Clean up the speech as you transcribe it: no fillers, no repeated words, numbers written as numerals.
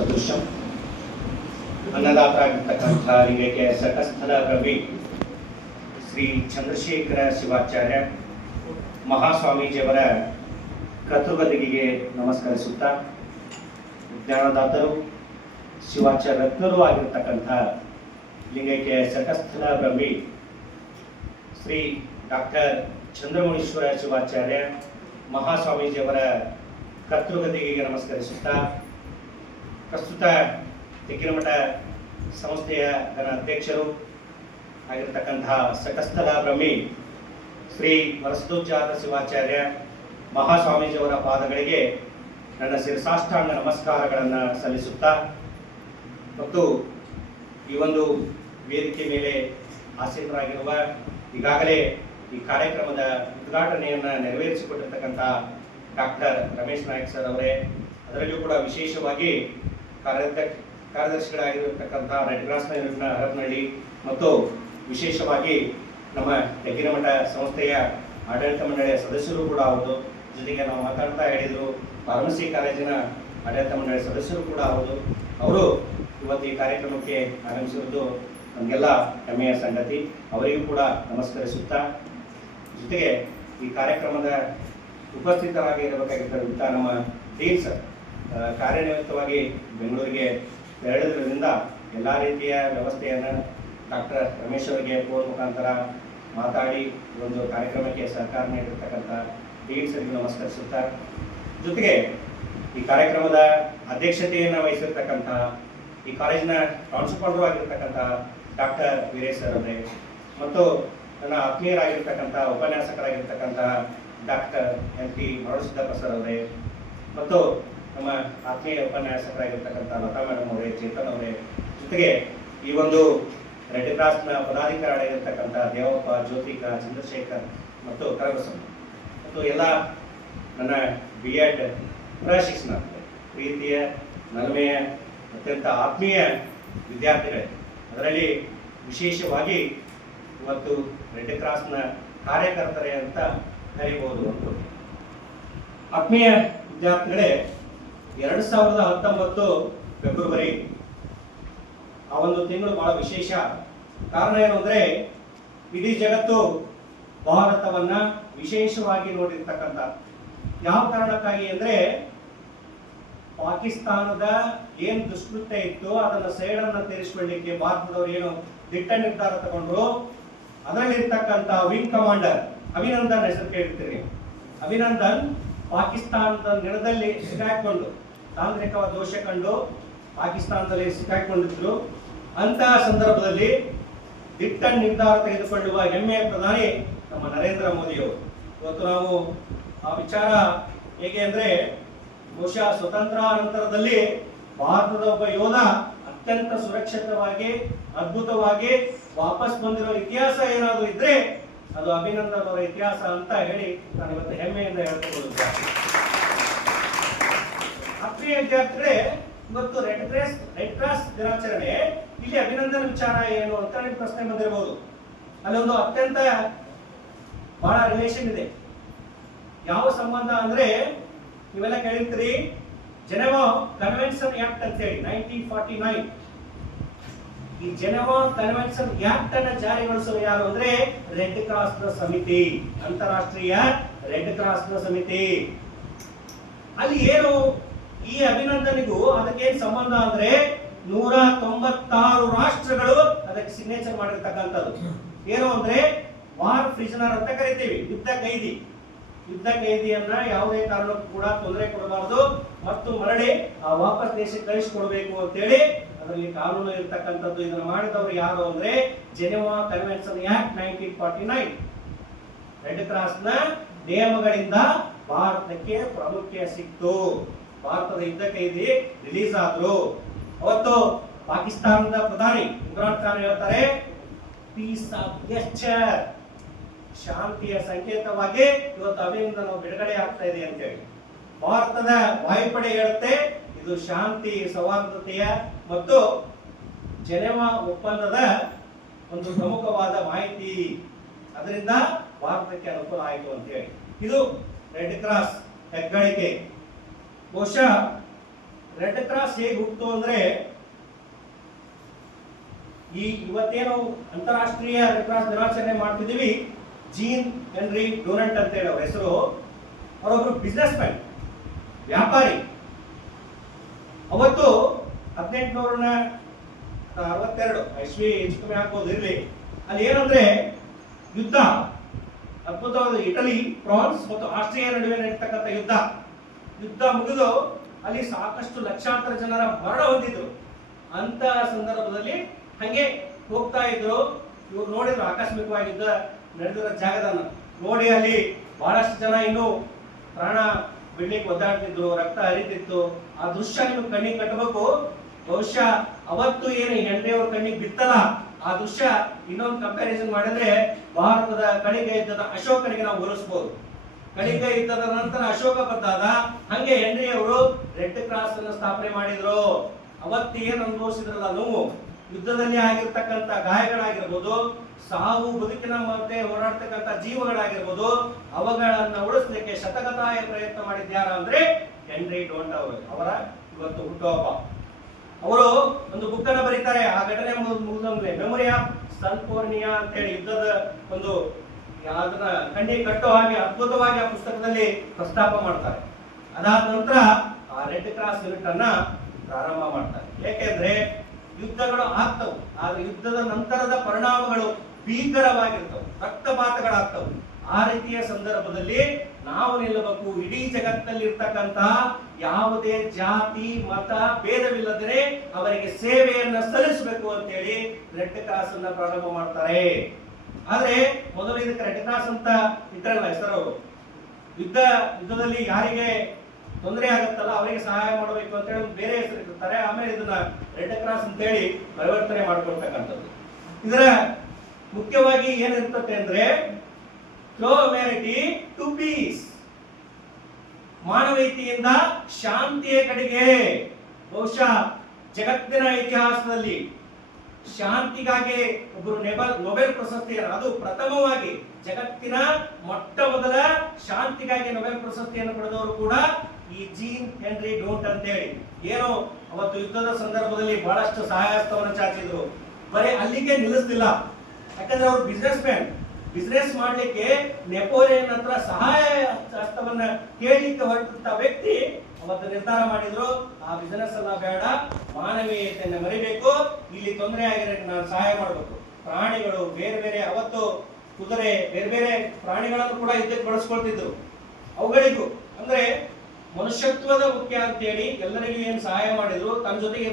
ಸದೃಶಂ ಅನ್ನದಾತರಾಗಿರ್ತಕ್ಕಂಥ ಲಿಂಗೈಕ್ಯ ಸಕಸ್ಥಲ ರವಿ ಶ್ರೀ ಚಂದ್ರಶೇಖರ ಶಿವಾಚಾರ್ಯ ಮಹಾಸ್ವಾಮೀಜಿಯವರ ಕರ್ತೃಗದಿಗೆ ನಮಸ್ಕರಿಸುತ್ತಾ, ಜ್ಞಾನದಾತರು ಶಿವಾಚಾರ್ಯ ರತ್ನರು ಆಗಿರ್ತಕ್ಕಂಥ ಲಿಂಗೈಕ್ಯ ಸಕಸ್ಥಲ ಬ್ರಹ್ಮಿ ಶ್ರೀ ಡಾಕ್ಟರ್ ಚಂದ್ರಮೌಳೀಶ್ವರ ಶಿವಾಚಾರ್ಯ ಮಹಾಸ್ವಾಮೀಜಿಯವರ ಕರ್ತೃಗದಿಗೆ ನಮಸ್ಕರಿಸುತ್ತಾ, ಪ್ರಸ್ತುತ ತೆಗ್ಗಿನಮಠ ಸಂಸ್ಥೆಯ ಅಧ್ಯಕ್ಷರು ಆಗಿರತಕ್ಕಂತಹ ಸಕಸ್ಥಲ ಬ್ರಹ್ಮಿ ಶ್ರೀ ವರಸದೋಜ್ಜಾತ ಶಿವಾಚಾರ್ಯ ಮಹಾಸ್ವಾಮೀಜಿಯವರ ಪಾದಗಳಿಗೆ ನನ್ನ ಶಿರಸಾಷ್ಟಾಂಗ ನಮಸ್ಕಾರಗಳನ್ನು ಸಲ್ಲಿಸುತ್ತಾ, ಮತ್ತು ಈ ಒಂದು ವೇದಿಕೆ ಮೇಲೆ ಆಸೀನರಾಗಿರುವ ಈಗಾಗಲೇ ಈ ಕಾರ್ಯಕ್ರಮದ ಉದ್ಘಾಟನೆಯನ್ನು ನೆರವೇರಿಸಿಕೊಟ್ಟಿರ್ತಕ್ಕಂಥ ಡಾಕ್ಟರ್ ರಮೇಶ್ ನಾಯಕ್ ಸರ್ ಅವರೇ, ಅದರಲ್ಲೂ ಕೂಡ ವಿಶೇಷವಾಗಿ ಕಾರ್ಯದರ್ಶಿಗಳಾಗಿರತಕ್ಕಂಥ ರೆಡ್ ಕ್ರಾಸ್ ಹರಪನಹಳ್ಳಿ ಮತ್ತು ವಿಶೇಷವಾಗಿ ನಮ್ಮ ತೆಗ್ಗಿನಮಠ ಸಂಸ್ಥೆಯ ಆಡಳಿತ ಮಂಡಳಿಯ ಸದಸ್ಯರು ಕೂಡ ಹೌದು, ಜೊತೆಗೆ ನಾವು ಮಾತಾಡ್ತಾ ಹೇಳಿದ್ರು ಫಾರ್ಮಸಿ ಕಾಲೇಜಿನ ಆಡಳಿತ ಮಂಡಳಿಯ ಸದಸ್ಯರು ಕೂಡ ಹೌದು. ಅವರು ಇವತ್ತು ಈ ಕಾರ್ಯಕ್ರಮಕ್ಕೆ ಆಗಮಿಸಿರುವುದು ನಮಗೆಲ್ಲ ಹೆಮ್ಮೆಯ ಸಂಗತಿ. ಅವರಿಗೂ ಕೂಡ ನಮಸ್ಕರಿಸುತ್ತಾ, ಜೊತೆಗೆ ಈ ಕಾರ್ಯಕ್ರಮದ ಉಪಸ್ಥಿತರಾಗಿರಬೇಕಾಗಿದ್ದಂಥ ನಮ್ಮ ಡೀನ್ ಸರ್ ಕಾರ್ಯನಿಮಿತ್ತವಾಗಿ ಬೆಂಗಳೂರಿಗೆ ತೆರಳಿದ್ರಿಂದ ಎಲ್ಲ ರೀತಿಯ ವ್ಯವಸ್ಥೆಯನ್ನು ಡಾಕ್ಟರ್ ರಮೇಶ್ ಅವರಿಗೆ ಫೋನ್ ಮುಖಾಂತರ ಮಾತಾಡಿ ಒಂದು ಕಾರ್ಯಕ್ರಮಕ್ಕೆ ಸಹಕಾರ ನೀಡಿರ್ತಕ್ಕಂಥ ಡೀನ್ ಸರ್ಗೆ ನಮಸ್ಕರಿಸುತ್ತಾ, ಜೊತೆಗೆ ಈ ಕಾರ್ಯಕ್ರಮದ ಅಧ್ಯಕ್ಷತೆಯನ್ನು ವಹಿಸಿರ್ತಕ್ಕಂಥ ಈ ಕಾಲೇಜಿನ ಪ್ರಾಂಶುಪಾಲರು ಆಗಿರ್ತಕ್ಕಂಥ ಡಾಕ್ಟರ್ ವೀರೇಶ್ ಸರ್ ಅವರೇ, ಮತ್ತು ನನ್ನ ಆತ್ಮೀಯರಾಗಿರ್ತಕ್ಕಂಥ ಉಪನ್ಯಾಸಕರಾಗಿರ್ತಕ್ಕಂಥ doctor M P Marulasiddappa sir ಅವರೇ, ಮತ್ತು ನಮ್ಮ ಆತ್ಮೀಯ ಉಪನ್ಯಾಸಕರಾಗಿರ್ತಕ್ಕಂಥ ಲತಾ ಮೇಡಮ್ ಅವರೇ, ಚೇತನ್ ಅವರೇ, ಜೊತೆಗೆ ಈ ಒಂದು ರೆಡ್ ಕ್ರಾಸ್ನ ಪದಾಧಿಕಾರಿಯಾಗಿರ್ತಕ್ಕಂಥ ದೇವಪ್ಪ, ಜ್ಯೋತಿಕಾ, ಚಂದ್ರಶೇಖರ್ ಮತ್ತು ಕರಬಸಮ್ಮ, ಮತ್ತು ಎಲ್ಲ ನನ್ನ BEd ಪ್ರಶಿಕ್ಷಣ ಪ್ರೀತಿಯ ನಲ್ಮೆಯ ಅತ್ಯಂತ ಆತ್ಮೀಯ ವಿದ್ಯಾರ್ಥಿಗಳೇ, ಅದರಲ್ಲಿ ವಿಶೇಷವಾಗಿ ಇವತ್ತು ರೆಡ್ ಕ್ರಾಸ್ನ ಕಾರ್ಯಕರ್ತರೇ ಅಂತ ಕರೀಬಹುದು. ಆತ್ಮೀಯ ವಿದ್ಯಾರ್ಥಿಗಳೇ, 2019 ಫೆಬ್ರವರಿ ಆ ಒಂದು ತಿಂಗಳು ಬಹಳ ವಿಶೇಷ. ಕಾರಣ ಏನು ಅಂದರೆ, ಇಡೀ ಜಗತ್ತು ಭಾರತವನ್ನ ವಿಶೇಷವಾಗಿ ನೋಡಿರ್ತಕ್ಕಂಥ ಯಾವ ಕಾರಣಕ್ಕಾಗಿ ಅಂದರೆ, ಪಾಕಿಸ್ತಾನದ ಏನು ದುಷ್ಕೃತ್ಯ ಇತ್ತು ಅದನ್ನು ಸೈಡನ್ನು ತೀರಿಸಿಕೊಳ್ಳಲಿಕ್ಕೆ ಭಾರತದವರು ಏನು ದಿಟ್ಟ ನಿರ್ಧಾರ ತಗೊಂಡ್ರು. ಅದರಲ್ಲಿರ್ತಕ್ಕಂಥ ವಿಂಗ್ ಕಮಾಂಡರ್ ಅಭಿನಂದನ್ ಹೆಸರು ಕೇಳಿರ್ತೀರಿ. ಅಭಿನಂದನ್ ಪಾಕಿಸ್ತಾನದ ನೆಲದಲ್ಲಿ ಸಿಕ್ಕಾಕೊಂಡು ತಾಂತ್ರಿಕ ದೋಷ ಕಂಡು ಪಾಕಿಸ್ತಾನದಲ್ಲಿ ಸಿಕ್ಕಾಕೊಂಡಿದ್ರು. ಅಂತಹ ಸಂದರ್ಭದಲ್ಲಿ ದಿಟ್ಟ ನಿರ್ಧಾರ ತೆಗೆದುಕೊಳ್ಳುವ ಹೆಮ್ಮೆಯ ಪ್ರಧಾನಿ ನಮ್ಮ ನರೇಂದ್ರ ಮೋದಿಯವರು. ಇವತ್ತು ನಾವು ಆ ವಿಚಾರ ಹೇಗೆ ಅಂದರೆ, ಬಹುಶಃ ಸ್ವತಂತ್ರ ನಂತರದಲ್ಲಿ ಭಾರತದ ಒಬ್ಬ ಯೋಧ ಅತ್ಯಂತ ಸುರಕ್ಷಿತವಾಗಿ ಅದ್ಭುತವಾಗಿ ವಾಪಸ್ ಬಂದಿರೋ ಇತಿಹಾಸ ಏನಾದರೂ ಇದ್ರೆ ಅದು ಅಭಿನಂದನ್ ಅವರ ಇತಿಹಾಸ ಅಂತ ಹೇಳಿ ನಾನು ಇವತ್ತು ಹೆಮ್ಮೆಯಿಂದ ಹೇಳ್ಕೊಳ್ಳುತ್ತೇನೆ. ಆತ್ಮೀಯ ವಿದ್ಯಾರ್ಥಿಗಳೇ, ಇವತ್ತು ರೆಡ್ ಕ್ರಾಸ್ ದಿನಾಚರಣೆ, ಇಲ್ಲಿ ಅಭಿನಂದನ್ ವಿಚಾರ ಏನು ಅಂತ ಪ್ರಶ್ನೆ ಬಂದಿರಬಹುದು. ಅಲ್ಲೊಂದು ಅತ್ಯಂತ ಬಹಳ ರಿಲೇಷನ್ ಇದೆ. ಯಾವ ಸಂಬಂಧ ಅಂದ್ರೆ, ನೀವೆಲ್ಲ ಕೇಳಿರ್ತೀರಿ ಜೆನೆವಾ ಕನ್ವೆನ್ಷನ್ ಆಕ್ಟ್ ಅಂತ ಹೇಳಿ 1949. ಈ ಜೆನೆವಾ ಕನ್ವೆನ್ಷನ್ ಆಕ್ಟ್ ಅನ್ನ ಜಾರಿಗೊಳಿಸಲು ಯಾರು ಅಂದ್ರೆ ರೆಡ್ ಕ್ರಾಸ್ ನ ಸಮಿತಿ, ಅಂತಾರಾಷ್ಟ್ರೀಯ ರೆಡ್ ಕ್ರಾಸ್ ನ ಸಮಿತಿ. ಅಲ್ಲಿ ಏನು ಈ ಅಭಿನಂದನಿಗೂ ಅದಕ್ಕೇನು ಸಂಬಂಧ ಅಂದ್ರೆ, 196 ರಾಷ್ಟ್ರಗಳು ಅದಕ್ಕೆ ಸಿಗ್ನೇಚರ್ ಮಾಡಿರ್ತಕ್ಕಂಥದ್ದು. ಏನು ಅಂದ್ರೆ ವಾರ್ ಪ್ರಿಸನರ್ ಅಂತ ಕರಿತೀವಿ, ಯುದ್ಧ ಕೈದಿಯನ್ನ ಯಾವುದೇ ಕಾರಣಕ್ಕೂ ಕೂಡ ತೊಂದರೆ ಕೊಡಬಾರದು ಮತ್ತು ಮರಳಿ ವಾಪಸ್ ದೇಶಕ್ಕೆ ಕಳಿಸಿಕೊಡ್ಬೇಕು ಅಂತೇಳಿ ಅದರಲ್ಲಿ ಕಾನೂನು ಇರ್ತಕ್ಕಂಥದ್ದು. ಇದನ್ನು ಮಾಡಿದವರು ಯಾರು ಅಂದ್ರೆ Geneva convention act 1949. Red cross ನ ನಿಯಮಗಳಿಂದ ಭಾರತಕ್ಕೆ ಪ್ರಾಮುಖ್ಯ ಸಿಕ್ತು. ಭಾರತದ ಯುದ್ಧ ಕೈದಿ ರಿಲೀಸ್ ಆದ್ರು. ಅವತ್ತು ಪಾಕಿಸ್ತಾನದ ಪ್ರಧಾನಿ ಇಮ್ರಾನ್ ಖಾನ್ ಹೇಳ್ತಾರೆ, ಪೀಸ್ ಆಫ್ ಗೆಸ್ಚರ್, ಶಾಂತಿಯ ಸಂಕೇತವಾಗಿ ಇವತ್ತು ಅಭಿನಂದನ ಬಿಡುಗಡೆ ಆಗ್ತಾ ಇದೆ ಅಂತ ಹೇಳಿ. ಭಾರತದ ವಾಯುಪಡೆ ಹೇಳುತ್ತೆ ಇದು ಶಾಂತಿ, ಸೌಹಾರ್ದತೆಯ ಮತ್ತು ಜೆನೆವಾ ಒಪ್ಪಂದದ ಒಂದು ಪ್ರಮುಖವಾದ ಮಾಹಿತಿ. ಅದರಿಂದ ಭಾರತಕ್ಕೆ ಅನುಕೂಲ ಆಯಿತು ಅಂತ ಹೇಳಿ ಇದು ರೆಡ್ ಕ್ರಾಸ್ ಹೆಗ್ಗಳಿಕೆ. ಬಹುಶಃ ರೆಡ್ ಕ್ರಾಸ್ ಹೇಗೆ ಹುಟ್ಟು ಅಂದ್ರೆ, ಇವತ್ತೇನು ಅಂತಾರಾಷ್ಟ್ರೀಯ ರೆಡ್ ಕ್ರಾಸ್ ದಿನಾಚರಣೆ ಮಾಡ್ತಿದ್ದೀವಿ, ಜೀನ್ ಹೆನ್ರಿ ಡೋನಟ್ ಅಂತ ಹೇಳಿ ಅವ್ರ ಹೆಸರು. ಅವರೊಬ್ರು ಬಿಸ್ನೆಸ್ ಮ್ಯಾನ್, ವ್ಯಾಪಾರಿ. ಅವತ್ತು 1862 ಇಸ್ವಿ ಹೆಚ್ಚು ಕಮ್ಮಿ ಹಾಕೋದು ಇರಲಿ, ಅಲ್ಲಿ ಏನಂದ್ರೆ ಯುದ್ಧ, ಅದ್ಭುತವಾದ ಇಟಲಿ, ಫ್ರಾನ್ಸ್ ಮತ್ತು ಆಸ್ಟ್ರಿಯಾ ನಡುವೆ ನಡೀತಕ್ಕಂಥ ಯುದ್ಧ ಮುಗಿದು ಅಲ್ಲಿ ಸಾಕಷ್ಟು ಲಕ್ಷಾಂತರ ಜನರ ಮರಣ ಹೊಂದಿದ್ರು. ಅಂತ ಸಂದರ್ಭದಲ್ಲಿ ಹಂಗೆ ಹೋಗ್ತಾ ಇದ್ರು. ಇವ್ರು ನೋಡಿದ್ರು ಆಕಸ್ಮಿಕವಾಗಿ ಯುದ್ಧ ನಡೆದಿರೋ ಜಾಗದನ್ನ ನೋಡಿ, ಅಲ್ಲಿ ಬಹಳಷ್ಟು ಜನ ಇನ್ನು ಪ್ರಾಣ ಬಿಡ್ಲಿಕ್ಕೆ ಒದ್ದಾಡ್ತಿದ್ರು, ರಕ್ತ ಹರಿತಿತ್ತು. ಆ ದೃಶ್ಯ ನೀವು ಕಣ್ಣಿಗೆ ಕಟ್ಟಬೇಕು. ಬಹುಶಃ ಅವತ್ತು ಏನು ಹೆನ್ರಿ ಅವ್ರ ಕಣ್ಣಿಗೆ ಬಿತ್ತಲ್ಲ, ಆ ದೃಶ್ಯ ಇನ್ನೊಂದು ಕಂಪ್ಯಾರಿಸನ್ ಮಾಡಿದ್ರೆ ಭಾರತದ ಕಳಿಂಗ ಯುದ್ಧದ ಅಶೋಕನಿಗೆ ನಾವು ಹೋಲಿಸಬಹುದು. ಕಳಿಂಗ ಯುದ್ಧದ ನಂತರ ಅಶೋಕ ಬದ್ದಾದ ಹಂಗೆ ಹೆನ್ರಿ ಅವರು ರೆಡ್ ಕ್ರಾಸ್ ಅನ್ನು ಸ್ಥಾಪನೆ ಮಾಡಿದ್ರು. ಅವತ್ತೇನು ಅನುಭವಿಸಿದ್ರಲ್ಲ ನೋವು, ಯುದ್ಧದಲ್ಲಿ ಆಗಿರ್ತಕ್ಕಂಥ ಗಾಯಗಳಾಗಿರ್ಬೋದು, ಸಾವು ಬದುಕಿನ ಮತ್ತೆ ಹೋರಾಡ್ತಕ್ಕಂಥ ಜೀವಗಳಾಗಿರ್ಬೋದು, ಅವುಗಳನ್ನ ಉಳಿಸ್ಲಿಕ್ಕೆ ಶತಕತಾಯ ಪ್ರಯತ್ನ ಮಾಡಿದ್ಯಾರ ಅಂದ್ರೆ ಹೆನ್ರಿ ಡೋಂಟ್ ಅವರು. ಅವರ ಇವತ್ತು ಹುಟ್ಟುಹಬ್ಬ. ಅವರು ಒಂದು ಬುಕ್ ಅನ್ನ ಬರೀತಾರೆ, ಆ ಘಟನೆ ಮುಗಿದಂದ್ರೆ ಮೆಮೊರಿ ಆಫ್ ಸಲ್ಫೋರ್ನಿಯಾ ಅಂತ ಹೇಳಿ ಯುದ್ಧದ ಒಂದು ಅದನ್ನ ಕಣ್ಣಿಗೆ ಕಟ್ಟೋ ಹಾಗೆ ಅದ್ಭುತವಾಗಿ ಆ ಪುಸ್ತಕದಲ್ಲಿ ಪ್ರಸ್ತಾಪ ಮಾಡ್ತಾರೆ. ಅದಾದ ನಂತರ ಆ ರೆಡ್ ಕ್ರಾಸ್ ಯೂನಿಟ್ ಅನ್ನ ಪ್ರಾರಂಭ ಮಾಡ್ತಾರೆ. ಯಾಕೆಂದ್ರೆ ಯುದ್ಧಗಳು ಆಗ್ತವು, ಆದ್ರೆ ಯುದ್ಧದ ನಂತರದ ಪರಿಣಾಮಗಳು ಭೀಕರವಾಗಿರ್ತವೆ, ರಕ್ತಪಾತಗಳಾಗ್ತವು. ಆ ರೀತಿಯ ಸಂದರ್ಭದಲ್ಲಿ ನಾವು ನಿಲ್ಲಬೇಕು. ಇಡೀ ಜಗತ್ತಲ್ಲಿ ಇರ್ತಕ್ಕಂತ ಯಾವುದೇ ಜಾತಿ ಮತ ಭೇದವಿಲ್ಲದರೆ ಅವರಿಗೆ ಸೇವೆಯನ್ನ ಸಲ್ಲಿಸಬೇಕು ಅಂತ ಹೇಳಿ ರೆಡ್ ಕ್ರಾಸ್ ಅನ್ನ ಪ್ರಾರಂಭ ಮಾಡ್ತಾರೆ. ಆದ್ರೆ ಮೊದಲು ಇದಕ್ಕೆ ರೆಡ್ ಕ್ರಾಸ್ ಅಂತ ಇಟ್ಟರಲ್ಲ ಹೆಸರು. ಅವರು ಯುದ್ಧದಲ್ಲಿ ಯಾರಿಗೆ ತೊಂದರೆ ಆಗುತ್ತಲ್ಲ ಅವರಿಗೆ ಸಹಾಯ ಮಾಡಬೇಕು ಅಂತ ಹೇಳಿ ಬೇರೆ ಹೆಸರು ಇರ್ತಾರೆ. ಆಮೇಲೆ ಇದನ್ನ ರೆಡ್ ಕ್ರಾಸ್ ಅಂತ ಹೇಳಿ ಪರಿವರ್ತನೆ ಮಾಡ್ಕೊಳ್ತಕ್ಕಂಥದ್ದು. ಇದರ ಮುಖ್ಯವಾಗಿ ಏನಿರ್ತದೆ ಅಂದ್ರೆ ಥ್ರೋ ಹ್ಯುಮ್ಯಾನಿಟಿ ಟು ಪೀಸ್, ಮಾನವೀಯತೆಯಿಂದ ಶಾಂತಿಯ ಕಡೆಗೆ. ಬಹುಶಃ ಜಗತ್ತಿನ ಇತಿಹಾಸದಲ್ಲಿ ಶಾಂತಿಗಾಗಿ ಒಬ್ಬರು ನೊಬೆಲ್ ಪ್ರಶಸ್ತಿಯನ್ನು, ಅದು ಪ್ರಥಮವಾಗಿ ಜಗತ್ತಿನ ಮೊಟ್ಟ ಮೊದಲ ಶಾಂತಿಗಾಗಿ ನೊಬೆಲ್ ಪ್ರಶಸ್ತಿಯನ್ನು ಪಡೆದವರು ಕೂಡ ಈ ಜೀನ್ ಹೆನ್ರಿ ಡೋಂಟ್ ಅಂತ ಹೇಳಿ. ಏನೋ ಅವತ್ತು ಯುದ್ಧದ ಸಂದರ್ಭದಲ್ಲಿ ಬಹಳಷ್ಟು ಸಹಾಯಹಸ್ತವನ್ನು ಚಾಚಿದ್ರು. ಬರೀ ಅಲ್ಲಿಗೆ ನಿಲ್ಲಿಸ್ತಿಲ್ಲ, ಯಾಕಂದ್ರೆ ಅವರು ಬಿಸ್ನೆಸ್ ಮ್ಯಾನ್. ಬಿಸ್ನೆಸ್ ಮಾಡ್ಲಿಕ್ಕೆ ನೆಪೋಲಿಯನ್ ಹತ್ರ ಸಹಾಯ ಹಸ್ತವನ್ನ ಕೇಳಲಿಕ್ಕೆ ಹೊರಟಂತ ವ್ಯಕ್ತಿ ಅವತ್ತು ನಿರ್ಧಾರ ಮಾಡಿದ್ರು, ಆ ಬಿಸ್ನೆಸ್ ಎಲ್ಲ ಬೇಡ, ಮಾನವೀಯತೆಯನ್ನ ಮರಿಬೇಕು, ಇಲ್ಲಿ ತೊಂದರೆ ಆಗಿರೋ ನಾನು ಸಹಾಯ ಮಾಡಬೇಕು. ಪ್ರಾಣಿಗಳು ಬೇರೆ ಬೇರೆ, ಅವತ್ತು ಕುದುರೆ ಬೇರೆ ಬೇರೆ ಪ್ರಾಣಿಗಳನ್ನು ಕೂಡ ಯುದ್ಧಕ್ಕೆ ಬಳಸ್ಕೊಳ್ತಿದ್ರು. ಅವುಗಳಿಗೂ ಅಂದ್ರೆ ಮನುಷ್ಯತ್ವದ ಮುಖ್ಯ ಅಂತೇಳಿ ಎಲ್ಲರಿಗೂ ಏನ್ ಸಹಾಯ ಮಾಡಿದ್ರು, ತನ್ನ ಜೊತೆಗೆ